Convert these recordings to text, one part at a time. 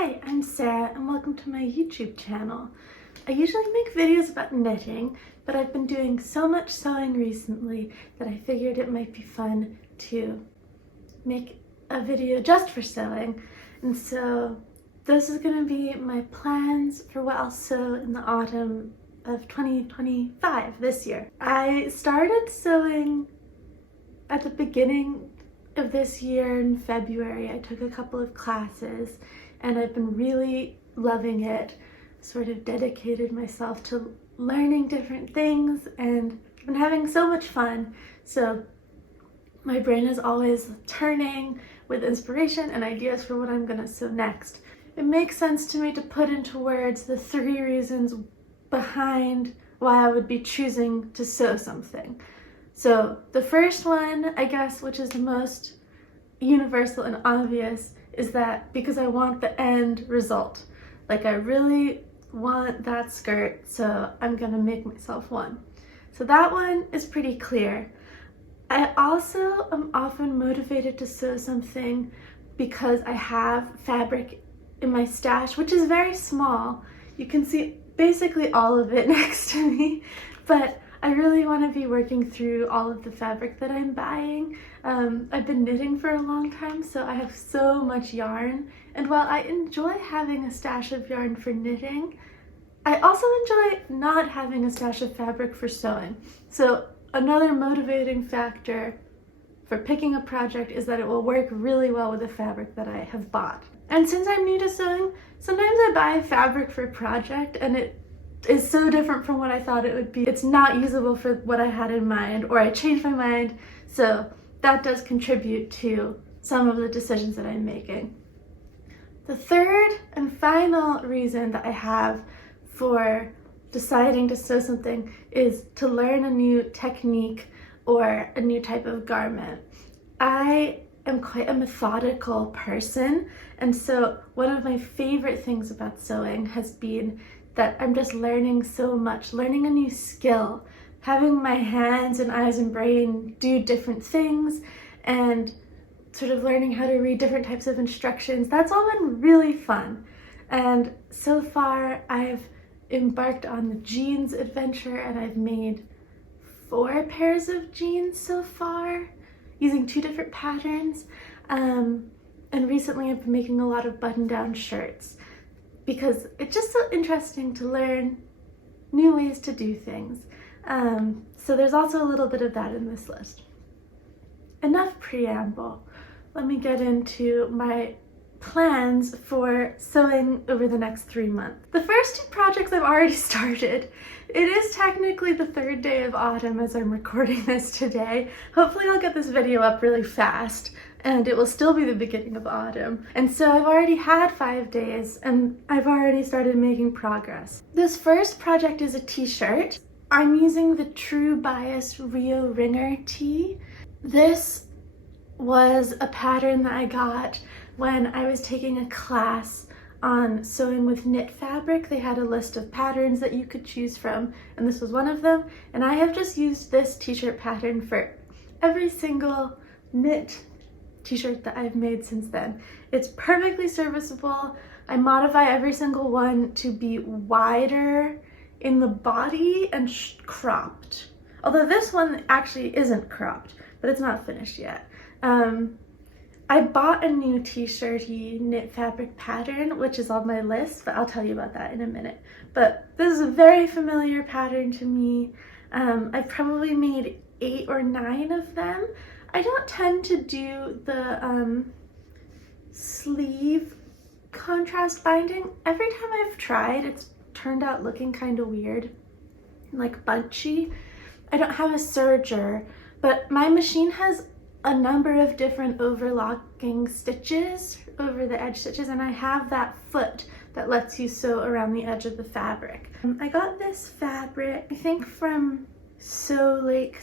Hi, I'm Sarah and welcome to my YouTube channel. I usually make videos about knitting, but I've been doing so much sewing recently that I figured it might be fun to make a video just for sewing. And so this is going to be my plans for what I'll sew in the autumn of 2025 this year. I started sewing at the beginning of this year in February. I took a couple of classes and I've been really loving it. Sort of dedicated myself to learning different things and I've been having so much fun. So my brain is always turning with inspiration and ideas for what I'm gonna sew next. It makes sense to me to put into words the 3 reasons behind why I would be choosing to sew something. So the first one, I guess, which is the most universal and obvious, is that because I want the end result. Like, I really want that skirt, so I'm gonna make myself one. So that one is pretty clear. I also am often motivated to sew something because I have fabric in my stash, which is very small. You can see basically all of it next to me, but I really want to be working through all of the fabric that I'm buying. I've been knitting for a long time, so I have so much yarn. And while I enjoy having a stash of yarn for knitting, I also enjoy not having a stash of fabric for sewing. So another motivating factor for picking a project is that it will work really well with the fabric that I have bought. And since I'm new to sewing, sometimes I buy fabric for a project and it is so different from what I thought it would be. It's not usable for what I had in mind, or I changed my mind, so that does contribute to some of the decisions that I'm making. The third and final reason that I have for deciding to sew something is to learn a new technique or a new type of garment. I am quite a methodical person, and so one of my favorite things about sewing has been that I'm just learning so much, learning a new skill, having my hands and eyes and brain do different things, and sort of learning how to read different types of instructions. That's all been really fun. And so far I've embarked on the jeans adventure and I've made 4 pairs of jeans so far using 2 different patterns. And recently I've been making a lot of button-down shirts because it's just so interesting to learn new ways to do things. So there's also a little bit of that in this list. Enough preamble. Let me get into my plans for sewing over the next 3 months. The first 2 projects I've already started. It is technically the 3rd day of autumn as I'm recording this today. Hopefully I'll get this video up really fast and it will still be the beginning of autumn. And so I've already had 5 days and I've already started making progress. This first project is a t-shirt. I'm using the True Bias Rio Ringer tee. This was a pattern that I got when I was taking a class on sewing with knit fabric. They had a list of patterns that you could choose from, and this was one of them. And I have just used this t-shirt pattern for every single knit t-shirt that I've made since then. It's perfectly serviceable. I modify every single one to be wider in the body and cropped. Although this one actually isn't cropped, but it's not finished yet. I bought a new t-shirty knit fabric pattern, which is on my list, but I'll tell you about that in a minute. But this is a very familiar pattern to me. I've probably made 8 or 9 of them. I don't tend to do the sleeve contrast binding. Every time I've tried, it's turned out looking kind of weird, like bunchy. I don't have a serger, but my machine has a number of different overlocking stitches over the edge stitches, and I have that foot that lets you sew around the edge of the fabric. I got this fabric, I think from Salt Lake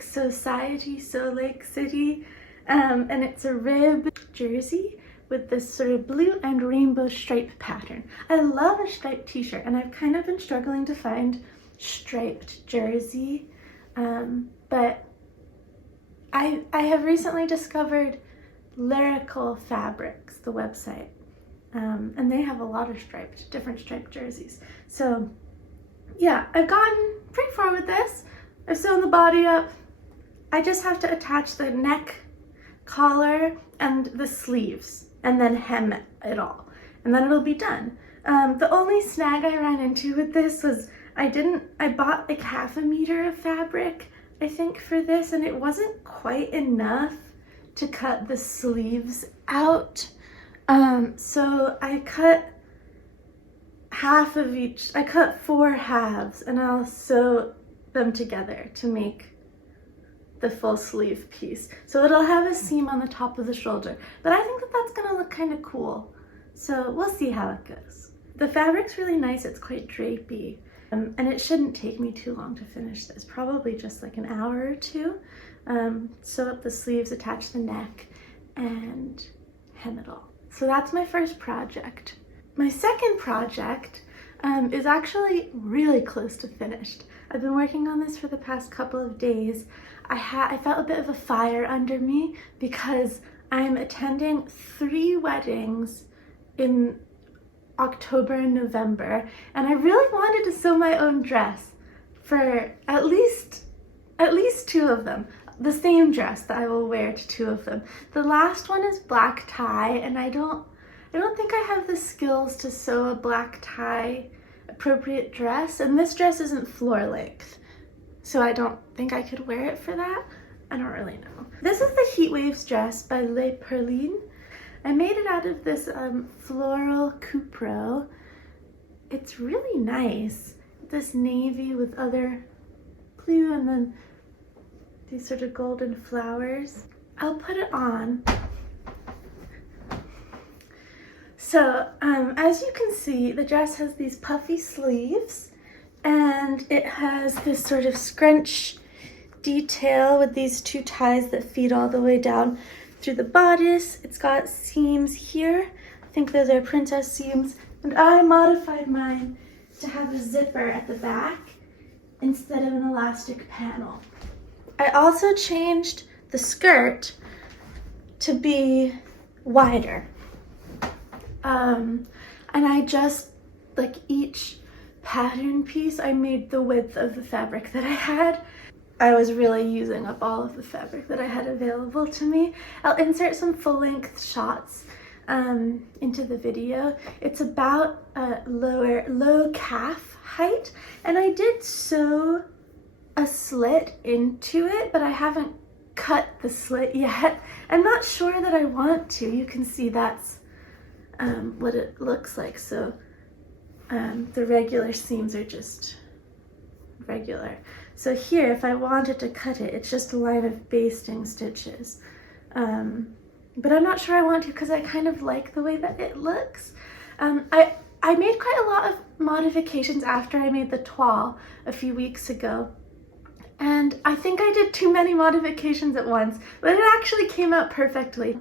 Society, Salt Lake City, and it's a rib jersey with this sort of blue and rainbow stripe pattern. I love a striped t-shirt, and I've kind of been struggling to find striped jersey, but I have recently discovered Lyrical Fabrics, the website, And they have a lot of different striped jerseys. So yeah, I've gotten pretty far with this. I've sewn the body up. I just have to attach the neck, collar, and the sleeves, and then hem it all, and then it'll be done. The only snag I ran into with this was I bought like 1/2 meter of fabric, I think, for this, and it wasn't quite enough to cut the sleeves out. So I cut half of each. I cut 4 halves, and I'll sew them together to make the full sleeve piece. So it'll have a seam on the top of the shoulder, but I think that that's gonna look kind of cool. So we'll see how it goes. The fabric's really nice. It's quite drapey, and it shouldn't take me too long to finish this, probably just like an hour or 2. Sew up the sleeves, attach the neck, and hem it all. So that's my first project. My second project is actually really close to finished. I've been working on this for the past couple of days. I felt a bit of a fire under me because I'm attending 3 weddings in October and November, and I really wanted to sew my own dress for at least 2 of them. The same dress that I will wear to 2 of them. The last one is black tie, and I don't think I have the skills to sew a black tie appropriate dress, and this dress isn't floor length, so I don't think I could wear it for that. I don't really know. This is the Heatwaves dress by Perlines. I made it out of this floral cupro. It's really nice. This navy with other blue and then these sort of golden flowers. I'll put it on. So as you can see, the dress has these puffy sleeves, and it has this sort of scrunch detail with these 2 ties that feed all the way down through the bodice. It's got seams here. I think those are princess seams, and I modified mine to have a zipper at the back instead of an elastic panel. I also changed the skirt to be wider. And I just, like, each pattern piece, I made the width of the fabric that I had. I was really using up all of the fabric that I had available to me. I'll insert some full-length shots into the video. It's about low calf height, and I did sew a slit into it, but I haven't cut the slit yet. I'm not sure that I want to. You can see that's what it looks like. So the regular seams are just regular. So here, if I wanted to cut it, it's just a line of basting stitches. But I'm not sure I want to because I kind of like the way that it looks. I made quite a lot of modifications after I made the toile a few weeks ago. And I think I did too many modifications at once, but it actually came out perfectly.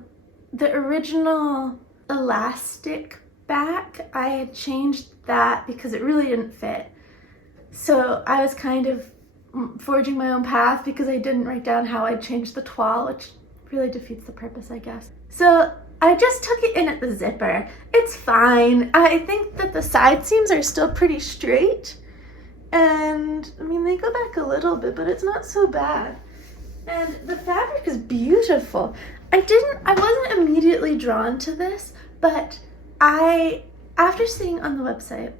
The original elastic back, I had changed that because it really didn't fit. So I was kind of forging my own path because I didn't write down how I'd changed the toile, which really defeats the purpose, I guess. So I just took it in at the zipper. It's fine. I think that the side seams are still pretty straight. And I mean, they go back a little bit, but it's not so bad. And the fabric is beautiful. I wasn't immediately drawn to this, but after seeing on the website,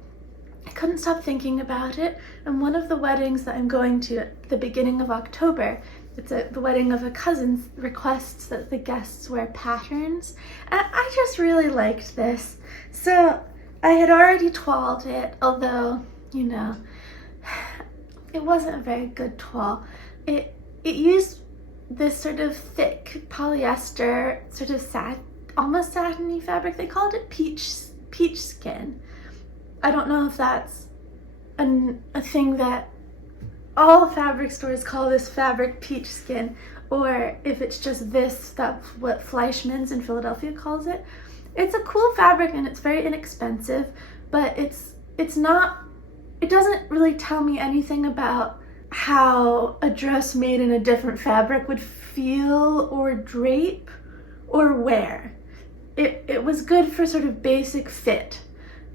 I couldn't stop thinking about it. And one of the weddings that I'm going to at the beginning of October, the wedding of a cousin, requests that the guests wear patterns. And I just really liked this. So I had already toiled it, although, you know, it wasn't a very good toile. It used this sort of thick polyester, sort of almost satiny fabric. They called it peach skin. I don't know if that's a thing that all fabric stores call this fabric, peach skin, or if it's just that's what Fleischmann's in Philadelphia calls it. It's a cool fabric and it's very inexpensive, but it doesn't really tell me anything about how a dress made in a different fabric would feel or drape or wear. it was good for sort of basic fit,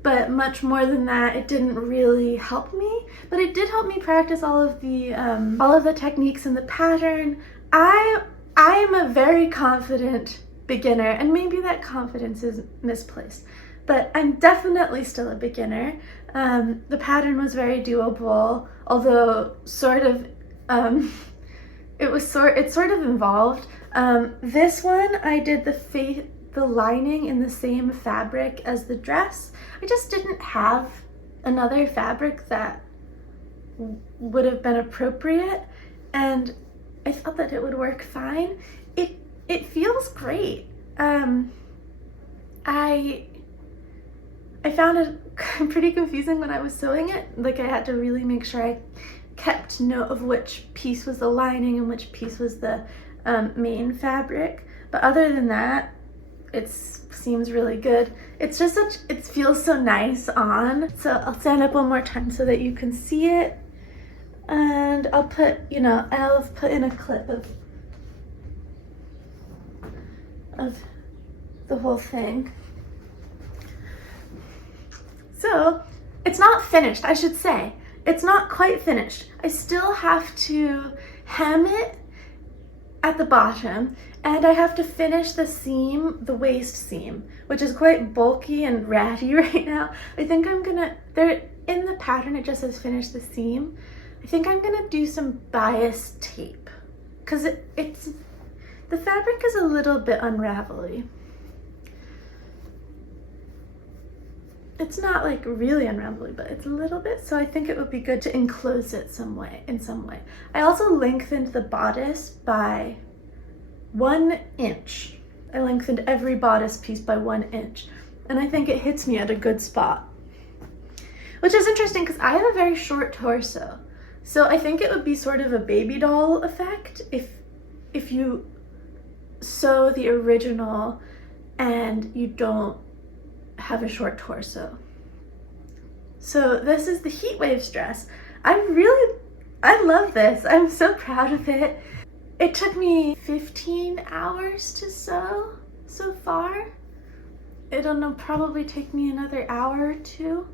but much more than that, it didn't really help me. But it did help me practice all of the techniques in the pattern. I am a very confident beginner, and maybe that confidence is misplaced, but I'm definitely still a beginner. The pattern was very doable, although it's sort of involved. This one I did the lining in the same fabric as the dress. I just didn't have another fabric that would have been appropriate, and I thought that it would work fine. It feels great. I found it pretty confusing when I was sewing it. Like, I had to really make sure I kept note of which piece was the lining and which piece was the main fabric. But other than that, it seems really good. It feels so nice on. So I'll stand up one more time so that you can see it. And I'll put in a clip of the whole thing. So it's not finished, I should say. It's not quite finished. I still have to hem it at the bottom, and I have to finish the seam, the waist seam, which is quite bulky and ratty right now. I think I'm gonna, in the pattern it just says finish the seam. I think I'm gonna do some bias tape, because the fabric is a little bit unravelly. It's not like really unravelly, but it's a little bit, so I think it would be good to enclose it in some way. I also lengthened the bodice by 1 inch. I lengthened every bodice piece by 1 inch, and I think it hits me at a good spot. Which is interesting because I have a very short torso, so I think it would be sort of a baby doll effect if you sew the original and you don't have a short torso. So this is the Heatwaves dress. I love this. I'm so proud of it. It took me 15 hours to sew so far. It'll probably take me another hour or two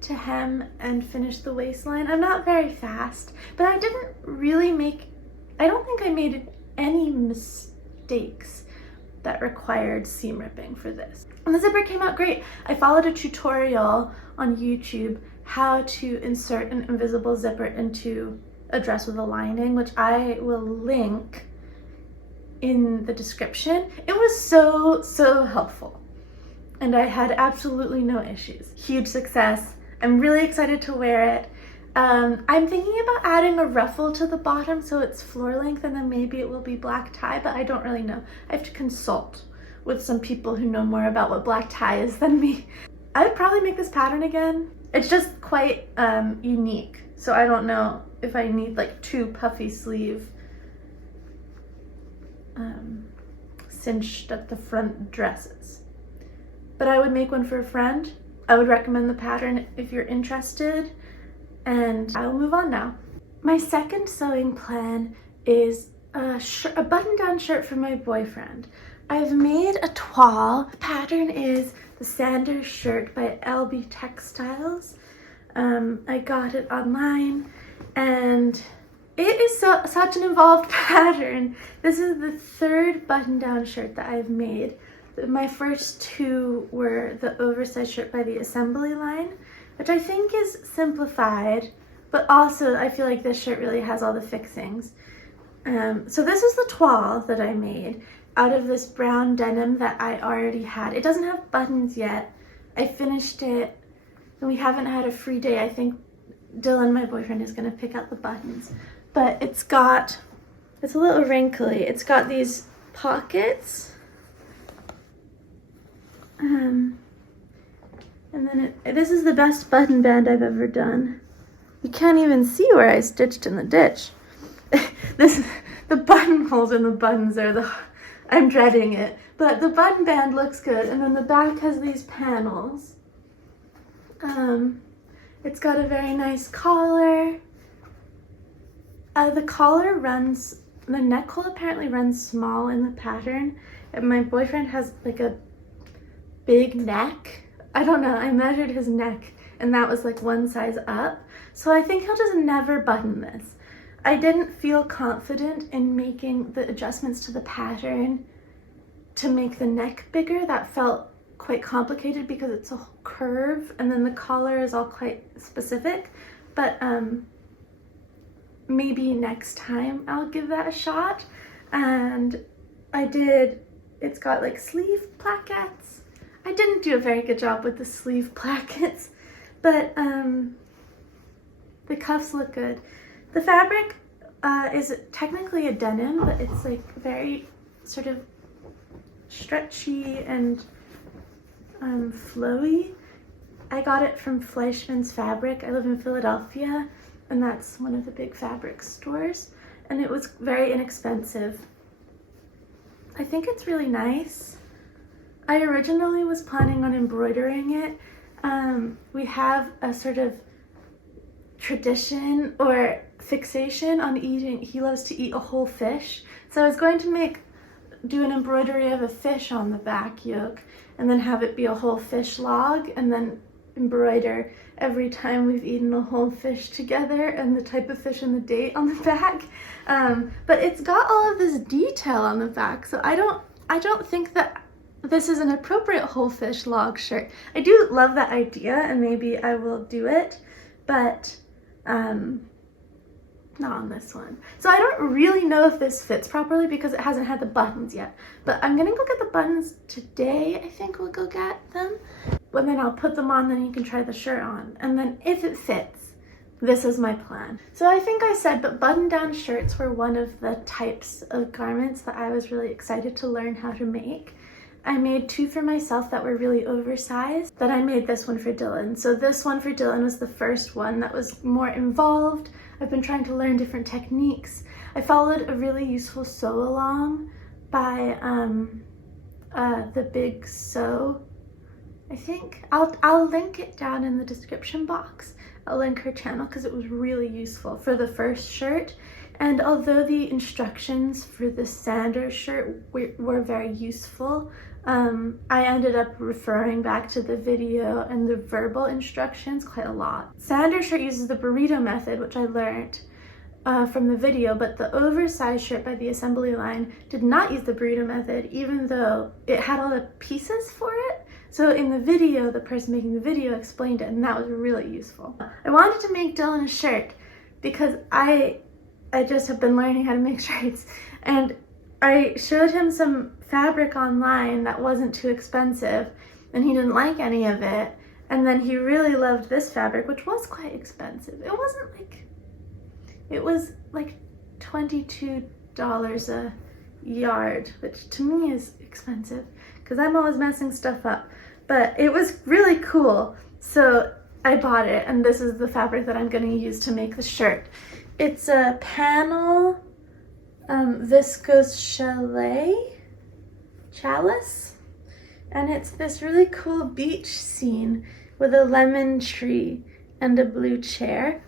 to hem and finish the waistline. I'm not very fast, but I don't think I made any mistakes that required seam ripping for this. And the zipper came out great. I followed a tutorial on YouTube how to insert an invisible zipper into a dress with a lining, which I will link in the description. It was so helpful, and I had absolutely no issues. Huge success. I'm really excited to wear it. I'm thinking about adding a ruffle to the bottom so it's floor length, and then maybe it will be black tie, but I don't really know. I have to consult with some people who know more about what black tie is than me. I would probably make this pattern again. It's just quite unique, so I don't know if I need like 2 puffy sleeve cinched at the front dresses. But I would make one for a friend. I would recommend the pattern if you're interested, and I will move on now. My second sewing plan is a button-down shirt for my boyfriend. I've made a toile. The pattern is the Sanders shirt by Elbe Textiles. I got it online, and it is such an involved pattern. This is the 3rd button-down shirt that I've made. My first 2 were the Oversized shirt by the Assembly line, which I think is simplified, but also I feel like this shirt really has all the fixings. So this is the toile that I made out of this brown denim that I already had. It doesn't have buttons yet. I finished it, and we haven't had a free day. I think Dylan, my boyfriend, is gonna pick out the buttons. But it's a little wrinkly. It's got these pockets. And then this is the best button band I've ever done. You can't even see where I stitched in the ditch. The buttonholes in the buttons I'm dreading it. But the button band looks good, and then the back has these panels. It's got a very nice collar. The neck hole apparently runs small in the pattern, and my boyfriend has like a big neck. I don't know, I measured his neck and that was like one size up. So I think he'll just never button this. I didn't feel confident in making the adjustments to the pattern to make the neck bigger. That felt quite complicated because it's a curve and then the collar is all quite specific. But maybe next time I'll give that a shot. And I did, it's got like sleeve plackets. I didn't do a very good job with the sleeve plackets, but the cuffs look good. The fabric is technically a denim, but it's like very sort of stretchy and flowy. I got it from Fleischmann's Fabric. I live in Philadelphia, and that's one of the big fabric stores, and it was very inexpensive. I think it's really nice. I originally was planning on embroidering it. We have a sort of tradition or fixation on eating. He loves to eat a whole fish. So I was going to do an embroidery of a fish on the back yoke and then have it be a whole fish log and then embroider every time we've eaten a whole fish together and the type of fish and the date on the back. But it's got all of this detail on the back, so I don't think that this is an appropriate whole fish log shirt. I do love that idea and maybe I will do it, but not on this one. So I don't really know if this fits properly because it hasn't had the buttons yet, but I'm gonna go get the buttons today. I think we'll go get them, but then I'll put them on, then you can try the shirt on, and then if it fits, this is my plan. So I think I said, but button-down shirts were one of the types of garments that I was really excited to learn how to make. I made two for myself that were really oversized. Then I made this one for Dylan. So this one for Dylan was the first one that was more involved. I've been trying to learn different techniques. I followed a really useful sew along by the Big Sew. I think I'll link it down in the description box. I'll link her channel because it was really useful for the first shirt. And although the instructions for the Sanders shirt were very useful, I ended up referring back to the video and the verbal instructions quite a lot. Sanders shirt uses the burrito method, which I learned from the video, but the Oversized shirt by the assembly line did not use the burrito method, even though it had all the pieces for it. So in the video, the person making the video explained it, and that was really useful. I wanted to make Dylan a shirt because I just have been learning how to make shirts, and I showed him some fabric online that wasn't too expensive and he didn't like any of it, and then he really loved this fabric, which was quite expensive. It was like $22 a yard, which to me is expensive because I'm always messing stuff up, but it was really cool, so I bought it, and this is the fabric that I'm going to use to make the shirt. It's a panel viscose chalice, and it's this really cool beach scene with a lemon tree and a blue chair.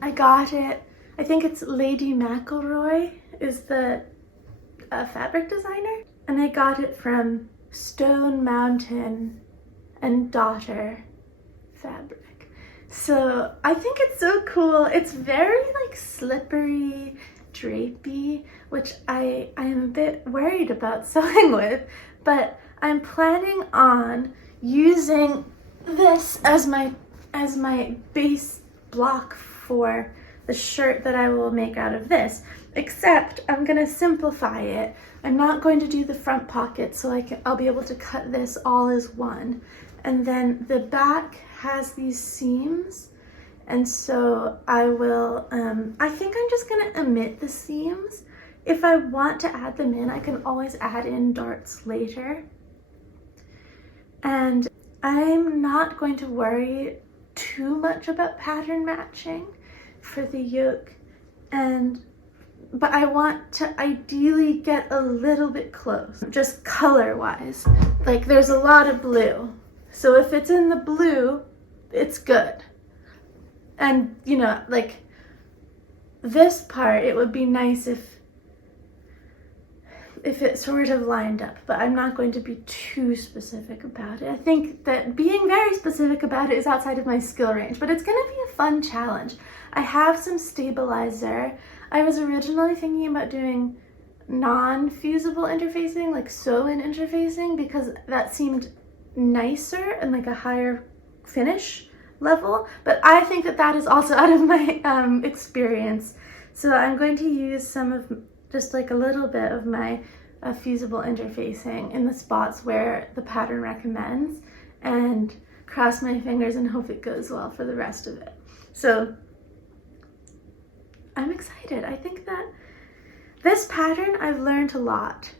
I got it, I think it's Lady McElroy is the fabric designer, and I got it from Stone Mountain and Daughter fabric. So I think it's so cool. It's very like slippery, drapey, which I am a bit worried about sewing with, but I'm planning on using this as my base block for the shirt that I will make out of this, except I'm gonna simplify it. I'm not going to do the front pocket, so I'll be able to cut this all as one. And then the back has these seams, and so I will, I think I'm just gonna omit the seams. If I want to add them in, I can always add in darts later. And I'm not going to worry too much about pattern matching for the yoke, but I want to ideally get a little bit close, just color-wise. Like there's a lot of blue, so if it's in the blue, it's good. And you know, like this part, it would be nice if if it sort of lined up, but I'm not going to be too specific about it. I think that being very specific about it is outside of my skill range, but it's gonna be a fun challenge. I have some stabilizer. I was originally thinking about doing non-fusible interfacing, like sew-in interfacing, because that seemed nicer and like a higher finish level, but I think that that is also out of my experience. So I'm going to use some of, just like a little bit of my fusible interfacing in the spots where the pattern recommends, and cross my fingers and hope it goes well for the rest of it. So I'm excited. I think that this pattern, I've learned a lot.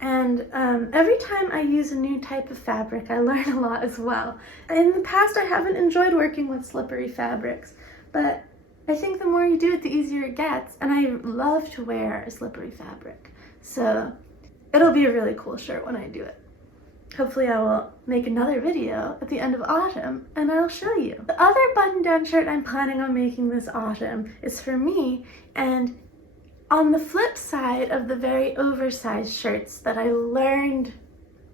And every time I use a new type of fabric, I learn a lot as well. In the past, I haven't enjoyed working with slippery fabrics, but I think the more you do it, the easier it gets. And I love to wear a slippery fabric. So it'll be a really cool shirt when I do it. Hopefully I will make another video at the end of autumn and I'll show you. The other button-down shirt I'm planning on making this autumn is for me, and on the flip side of the very oversized shirts that I learned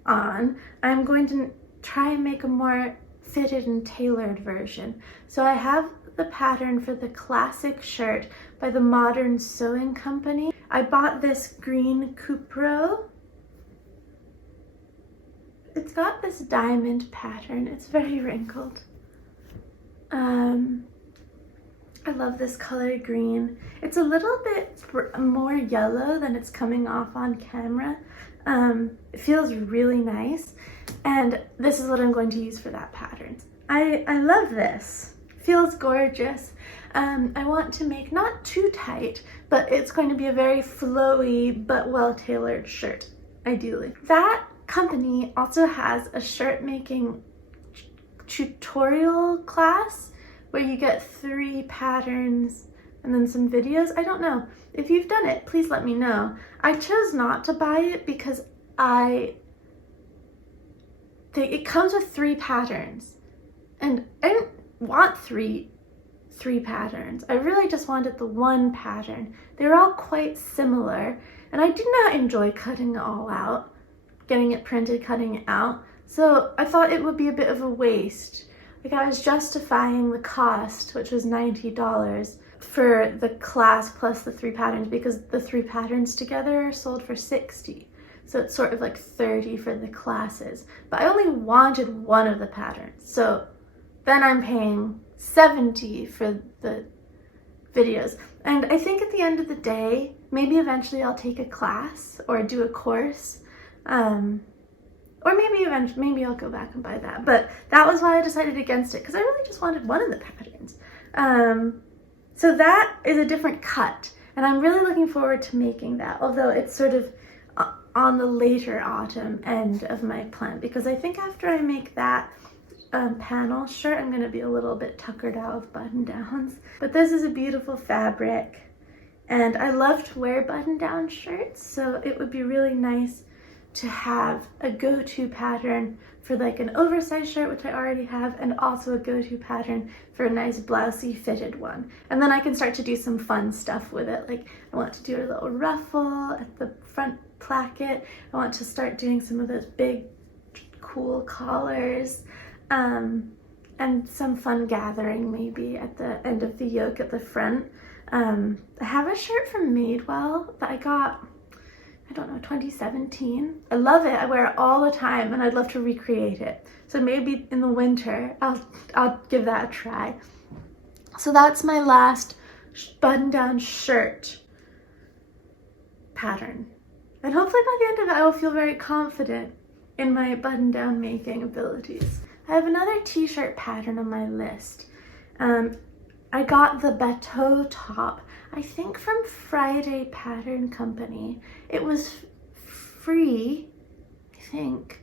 on, I'm going to try and make a more fitted and tailored version. So I have the pattern for the classic shirt by the Modern Sewing Company. I bought this green Cupro. It's got this diamond pattern. It's very wrinkled. I love this color green. It's a little bit more yellow than it's coming off on camera. It feels really nice, and this is what I'm going to use for that pattern. I love this. Feels gorgeous. I want to make not too tight, but it's going to be a very flowy but well-tailored shirt, ideally. That company also has a shirt making tutorial class where you get 3 patterns and then some videos. I don't know. If you've done it, please let me know. I chose not to buy it because it comes with 3 patterns, and I didn't want three patterns. I really just wanted the one pattern. They're all quite similar, and I did not enjoy cutting it all out, getting it printed, cutting it out. So I thought it would be a bit of a waste. Like, I was justifying the cost, which was $90 for the class plus the 3 patterns, because the 3 patterns together are sold for $60. So it's sort of like $30 for the classes. But I only wanted one of the patterns. So then I'm paying $70 for the videos. And I think at the end of the day, maybe eventually I'll take a class or do a course. Or maybe I'll go back and buy that. But that was why I decided against it, because I really just wanted one of the patterns. So that is a different cut, and I'm really looking forward to making that, although it's sort of on the later autumn end of my plan, because I think after I make that panel shirt, I'm going to be a little bit tuckered out of button-downs. But this is a beautiful fabric, and I love to wear button-down shirts, so it would be really nice to have a go-to pattern for like an oversized shirt, which I already have, and also a go-to pattern for a nice blousey fitted one. And then I can start to do some fun stuff with it. Like, I want to do a little ruffle at the front placket. I want to start doing some of those big cool collars, and some fun gathering maybe at the end of the yoke at the front. I have a shirt from Madewell that I got, I don't know, 2017. I love it. I wear it all the time, and I'd love to recreate it. So maybe in the winter, I'll give that a try. So that's my last button-down shirt pattern. And hopefully by the end of it, I will feel very confident in my button-down making abilities. I have another t-shirt pattern on my list. I got the Bateau top, I think from Friday Pattern Company. It was free, I think.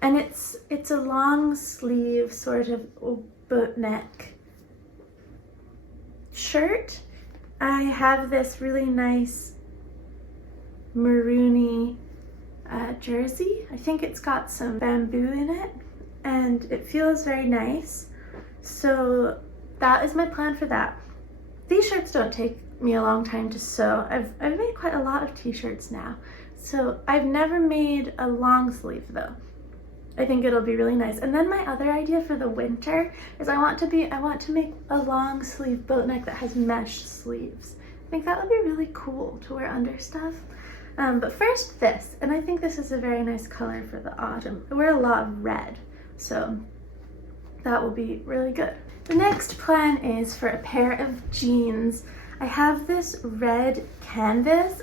And it's a long sleeve sort of boat neck shirt. I have this really nice maroony jersey. I think it's got some bamboo in it, and it feels very nice. So that is my plan for that. These shirts don't take me a long time to sew. I've made quite a lot of t-shirts now, So I've never made a long sleeve though. I think it'll be really nice. And then my other idea for the winter is I want to make a long sleeve boat neck that has mesh sleeves. I think that would be really cool to wear under stuff. But first this, and I think this is a very nice color for the autumn. I wear a lot of red, so that will be really good. The next plan is for a pair of jeans. I have this red canvas,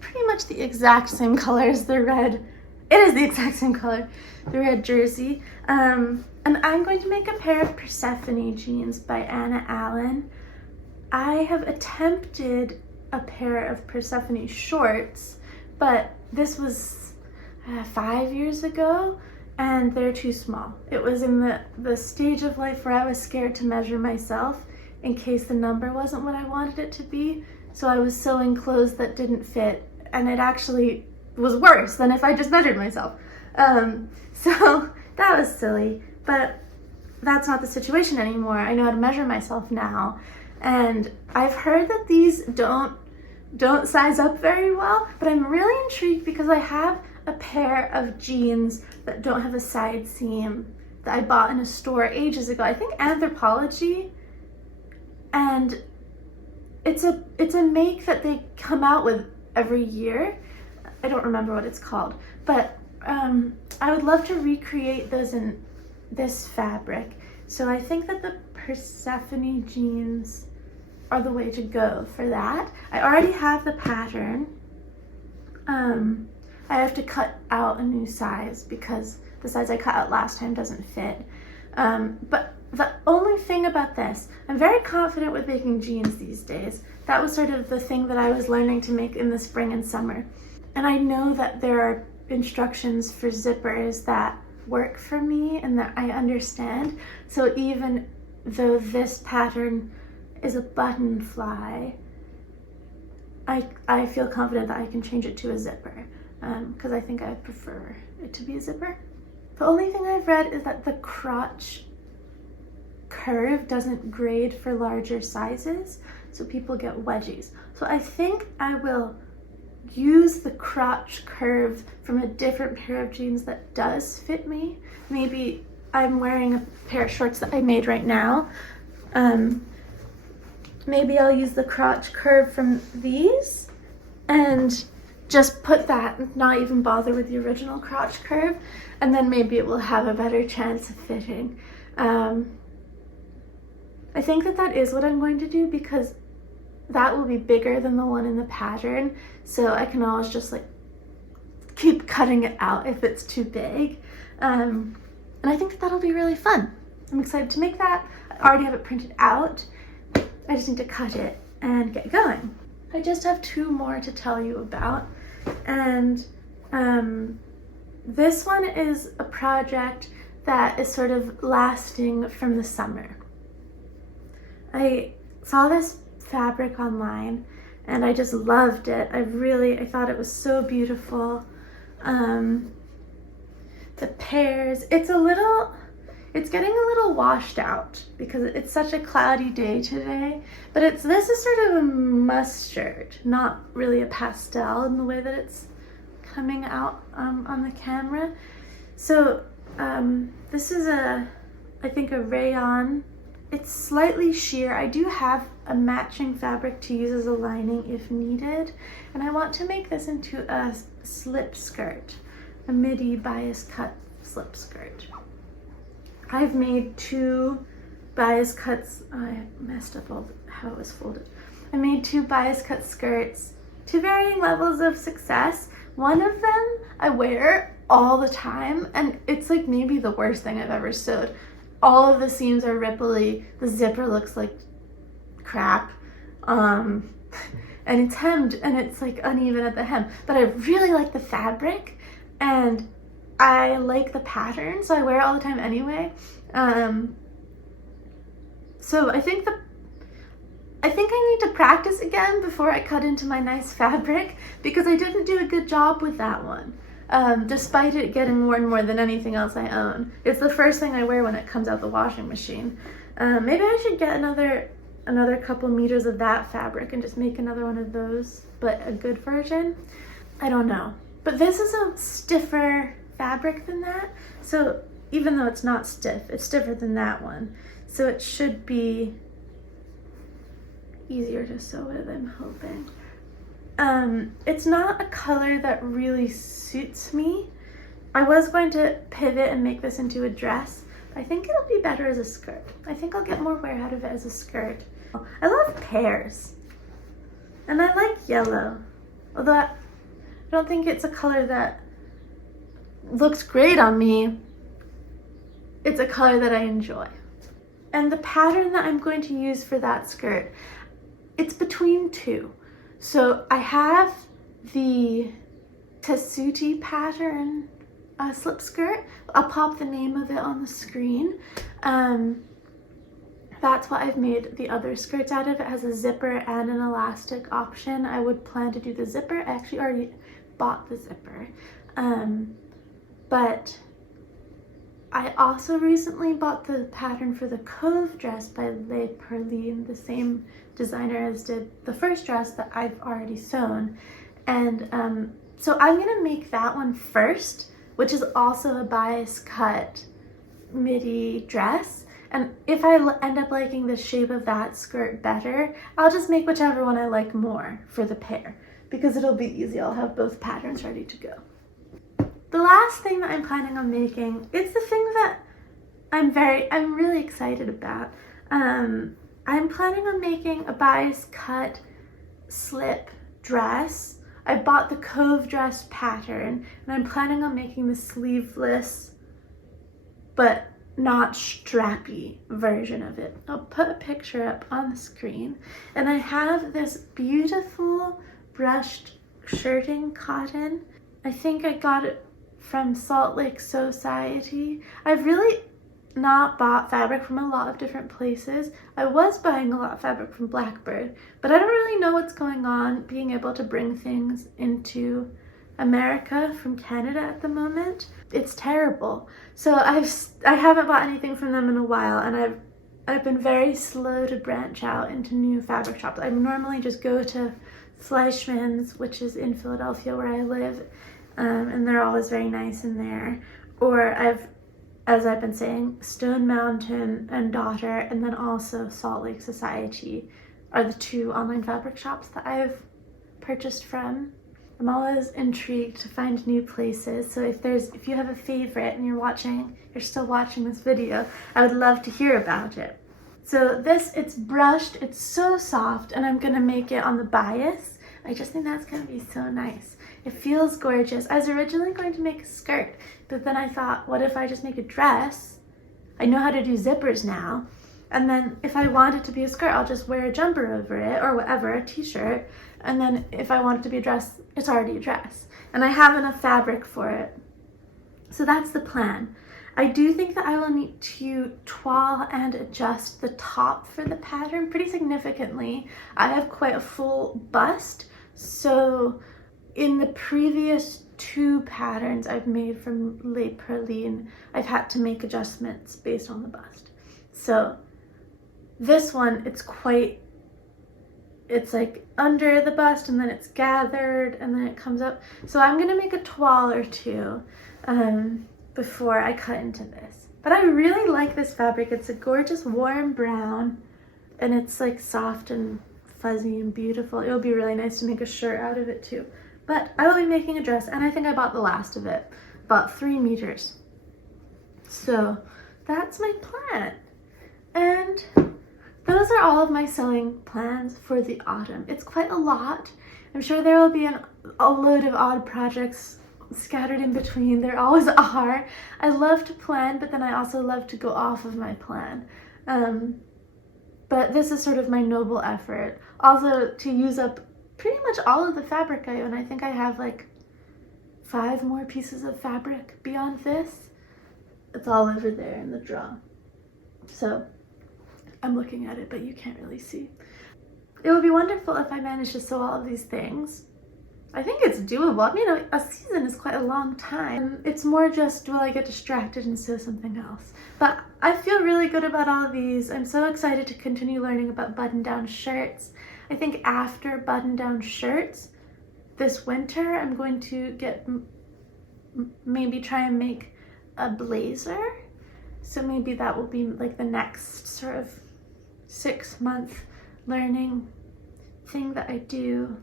pretty much the exact same color as the red. It is the exact same color, the red jersey. And I'm going to make a pair of Persephone jeans by Anna Allen. I have attempted a pair of Persephone shorts, but this was 5 years ago and they're too small. It was in the stage of life where I was scared to measure myself in case the number wasn't what I wanted it to be. So I was sewing clothes that didn't fit, and it actually was worse than if I just measured myself. So that was silly, but that's not the situation anymore. I know how to measure myself now. And I've heard that these don't size up very well, but I'm really intrigued because I have a pair of jeans that don't have a side seam that I bought in a store ages ago. I think Anthropologie, and it's a make that they come out with every year. I don't remember what it's called, but I would love to recreate those in this fabric. So I think that the Persephone jeans are the way to go for that. I already have the pattern. I have to cut out a new size because the size I cut out last time doesn't fit. But the only thing about this, I'm very confident with making jeans these days. That was sort of the thing that I was learning to make in the spring and summer. And I know that there are instructions for zippers that work for me and that I understand. So even though this pattern is a button fly, I feel confident that I can change it to a zipper because I think I prefer it to be a zipper. The only thing I've read is that the crotch curve doesn't grade for larger sizes, so people get wedgies. So I think I will use the crotch curve from a different pair of jeans that does fit me. Maybe I'm wearing a pair of shorts that I made right now. Maybe I'll use the crotch curve from these and just put that, not even bother with the original crotch curve, and then maybe it will have a better chance of fitting. I think that is what I'm going to do because that will be bigger than the one in the pattern, so I can always just like keep cutting it out if it's too big. And I think that'll be really fun. I'm excited to make that. I already have it printed out. I just need to cut it and get going. I just have 2 more to tell you about, and this one is a project that is sort of lasting from the summer. I saw this fabric online and I just loved it. I thought it was so beautiful. The pears, it's getting a little washed out because it's such a cloudy day today, but this is sort of a mustard, not really a pastel in the way that it's coming out on the camera. So this is I think a rayon. It's slightly sheer. I do have a matching fabric to use as a lining if needed, and I want to make this into a slip skirt, a midi bias cut slip skirt. I've made 2 bias cuts. I messed up how it was folded. I made 2 bias cut skirts to varying levels of success. One of them I wear all the time, and it's like maybe the worst thing I've ever sewed. All of the seams are ripply, the zipper looks like crap, and it's hemmed and it's like uneven at the hem, but I really like the fabric and I like the pattern, so I wear it all the time anyway. So I think I need to practice again before I cut into my nice fabric because I didn't do a good job with that one. Despite it getting worn more than anything else I own. It's the first thing I wear when it comes out the washing machine. Maybe I should get another couple meters of that fabric and just make another one of those, but a good version. I don't know. But this is a stiffer fabric than that. So even though it's not stiff, it's stiffer than that one. So it should be easier to sew with, I'm hoping. It's not a color that really suits me. I was going to pivot and make this into a dress. I think it'll be better as a skirt. I think I'll get more wear out of it as a skirt. I love pears. And I like yellow. Although I don't think it's a color that looks great on me. It's a color that I enjoy. And the pattern that I'm going to use for that skirt, it's between two. So I have the Tessuti pattern slip skirt. I'll pop the name of it on the screen. That's what I've made the other skirts out of. It has a zipper and an elastic option. I would plan to do the zipper. I actually already bought the zipper. But I also recently bought the pattern for the Cove dress by Perlines, the same designer as did the first dress that I've already sewn. And so I'm gonna make that one first, which is also a bias cut midi dress. And if I end up liking the shape of that skirt better, I'll just make whichever one I like more for the pair, because it'll be easy. I'll have both patterns ready to go. The last thing that I'm planning on making, it's the thing that I'm really excited about. I'm planning on making a bias cut slip dress. I bought the Cove dress pattern, and I'm planning on making the sleeveless but not strappy version of it. I'll put a picture up on the screen. And I have this beautiful brushed shirting cotton. I think I got it from Salt Lake Society. I've really not bought fabric from a lot of different places. I was buying a lot of fabric from Blackbird, but I don't really know what's going on being able to bring things into America from Canada at the moment. It's terrible. So I haven't bought anything from them in a while, and I've been very slow to branch out into new fabric shops. I normally just go to Fleischmann's, which is in Philadelphia where I live, and they're always very nice in there. Or as I've been saying, Stone Mountain and Daughter, and then also Salt Lake Society are the two online fabric shops that I've purchased from. I'm always intrigued to find new places, so if you have a favorite and you're still watching this video, I would love to hear about it. So it's brushed, it's so soft, and I'm gonna make it on the bias. I just think that's gonna be so nice. It feels gorgeous. I was originally going to make a skirt, but then I thought, what if I just make a dress? I know how to do zippers now. And then if I want it to be a skirt, I'll just wear a jumper over it or whatever, a t-shirt. And then if I want it to be a dress, it's already a dress. And I have enough fabric for it. So that's the plan. I do think that I will need to toile and adjust the top for the pattern pretty significantly. I have quite a full bust, so in the previous two patterns I've made from Les Perlines, I've had to make adjustments based on the bust. So this one, it's like under the bust, and then it's gathered, and then it comes up. So I'm gonna make a toile or two before I cut into this. But I really like this fabric. It's a gorgeous warm brown, and it's like soft and fuzzy and beautiful. It would be really nice to make a shirt out of it too. But I will be making a dress, and I think I bought the last of it, about 3 meters. So that's my plan. And those are all of my sewing plans for the autumn. It's quite a lot. I'm sure there will be a load of odd projects scattered in between. There always are. I love to plan, but then I also love to go off of my plan. But this is sort of my noble effort. Also to use up pretty much all of the fabric I own. I think I have like 5 more pieces of fabric beyond this. It's all over there in the drawer. So I'm looking at it, but you can't really see. It would be wonderful if I managed to sew all of these things. I think it's doable. I mean, a season is quite a long time. It's more just, will I get distracted and sew something else? But I feel really good about all of these. I'm so excited to continue learning about button-down shirts. I think after button-down shirts, this winter I'm going to get maybe try and make a blazer. So maybe that will be like the next sort of 6-month learning thing that I do.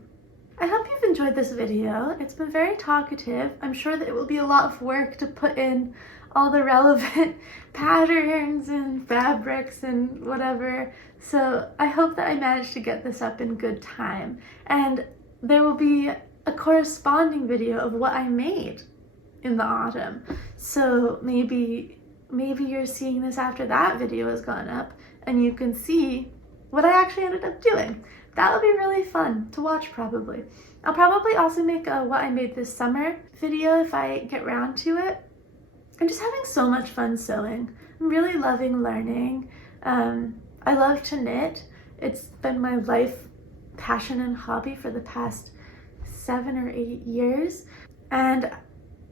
I hope you've enjoyed this video. It's been very talkative. I'm sure that it will be a lot of work to put in all the relevant patterns and fabrics and whatever. So I hope that I managed to get this up in good time. And there will be a corresponding video of what I made in the autumn. So maybe you're seeing this after that video has gone up and you can see what I actually ended up doing. That would be really fun to watch probably. I'll probably also make a what I made this summer video if I get round to it. I'm just having so much fun sewing. I'm really loving learning. I love to knit. It's been my life passion and hobby for the past 7 or 8 years. And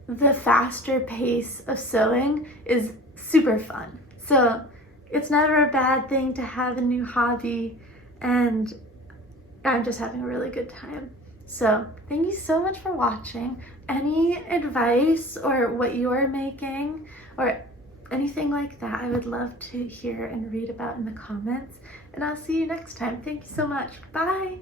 the faster pace of sewing is super fun. So it's never a bad thing to have a new hobby, and I'm just having a really good time. So thank you so much for watching. Any advice or what you're making or anything like that, I would love to hear and read about in the comments. And I'll see you next time. Thank you so much. Bye.